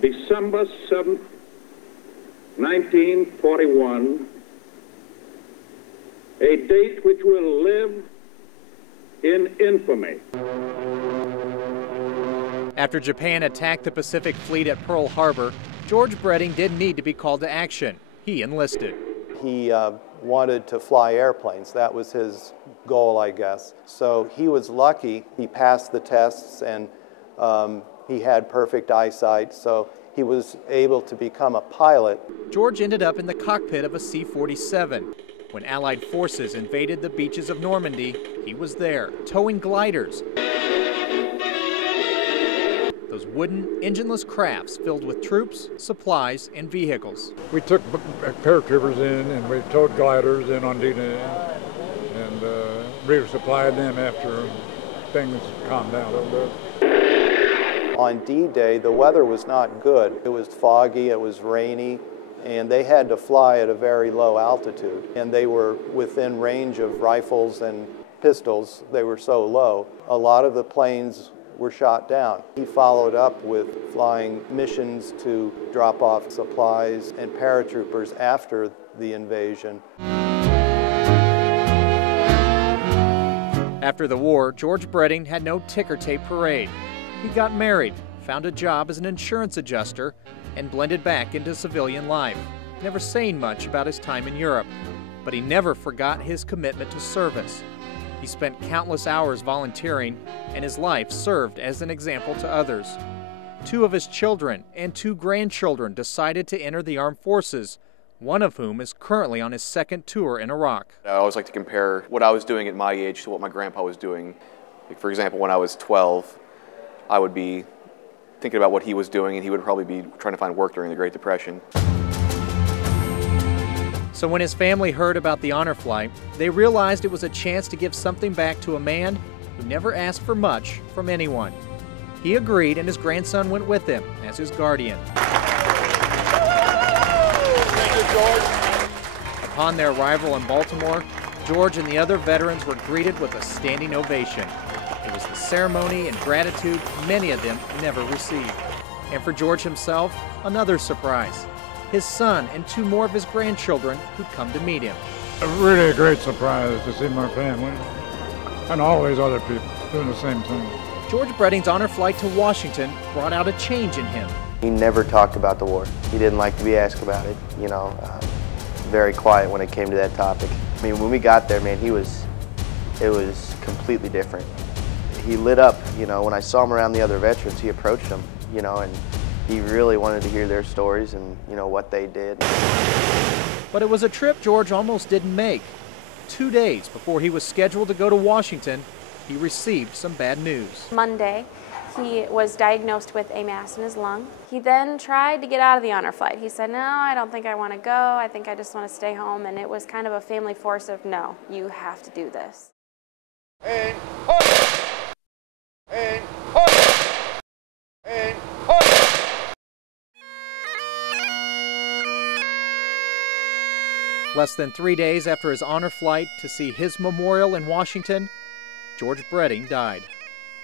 December 7th, 1941, a date which will live in infamy. After Japan attacked the Pacific Fleet at Pearl Harbor, George Breding didn't need to be called to action. He enlisted. He wanted to fly airplanes. That was his goal, I guess. So he was lucky. He passed the tests, and he had perfect eyesight, so he was able to become a pilot. George ended up in the cockpit of a C-47. When Allied forces invaded the beaches of Normandy, he was there, towing gliders. Those wooden, engineless crafts filled with troops, supplies, and vehicles. We took paratroopers in and we towed gliders in on D-Day and resupplied them after things calmed down a little bit. On D-Day, the weather was not good. It was foggy, it was rainy, and they had to fly at a very low altitude. And they were within range of rifles and pistols. They were so low. A lot of the planes were shot down. He followed up with flying missions to drop off supplies and paratroopers after the invasion. After the war, George Breding had no ticker tape parade. He got married, found a job as an insurance adjuster, and blended back into civilian life, never saying much about his time in Europe. But he never forgot his commitment to service. He spent countless hours volunteering, and his life served as an example to others. 2 of his children and 2 grandchildren decided to enter the armed forces, one of whom is currently on his 2nd tour in Iraq. I always like to compare what I was doing at my age to what my grandpa was doing. Like, for example, when I was 12, I would be thinking about what he was doing, and he would probably be trying to find work during the Great Depression. So when his family heard about the honor flight, they realized it was a chance to give something back to a man who never asked for much from anyone. He agreed, and his grandson went with him as his guardian. Thank you, George. Upon their arrival in Baltimore, George and the other veterans were greeted with a standing ovation. It was the ceremony and gratitude many of them never received. And for George himself, another surprise. His son and 2 more of his grandchildren who'd come to meet him. Really a great surprise to see my family and all these other people doing the same thing. George Breding's honor flight to Washington brought out a change in him. He never talked about the war. He didn't like to be asked about it, you know, very quiet when it came to that topic. I mean, when we got there, man, it was completely different. He lit up, you know, when I saw him around the other veterans, he approached them, you know, and he really wanted to hear their stories and, you know, what they did. But it was a trip George almost didn't make. 2 days before he was scheduled to go to Washington, he received some bad news. Monday, he was diagnosed with a mass in his lung. He then tried to get out of the honor flight. He said, no, I don't think I want to go. I think I just want to stay home. And it was kind of a family force of, no, you have to do this. And hold. And hold. And hold. Less than 3 days after his honor flight to see his memorial in Washington, George Breding died.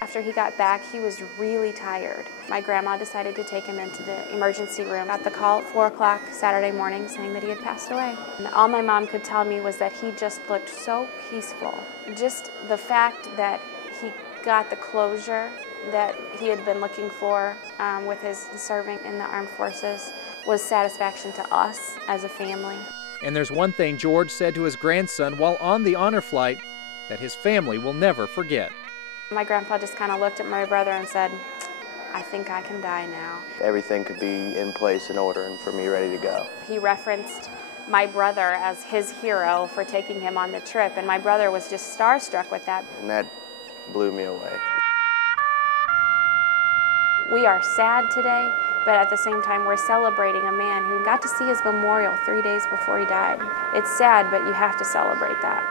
After he got back, he was really tired. My grandma decided to take him into the emergency room. Got the call at 4 o'clock Saturday morning saying that he had passed away. And all my mom could tell me was that he just looked so peaceful. Just the fact that he got the closure that he had been looking for with his serving in the armed forces was satisfaction to us as a family. And there's one thing George said to his grandson while on the honor flight that his family will never forget. My grandpa just kind of looked at my brother and said, I think I can die now. Everything could be in place in order and for me ready to go. He referenced my brother as his hero for taking him on the trip, and my brother was just starstruck with that. And that blew me away. We are sad today, but at the same time we're celebrating a man who got to see his memorial 3 days before he died. It's sad, but you have to celebrate that.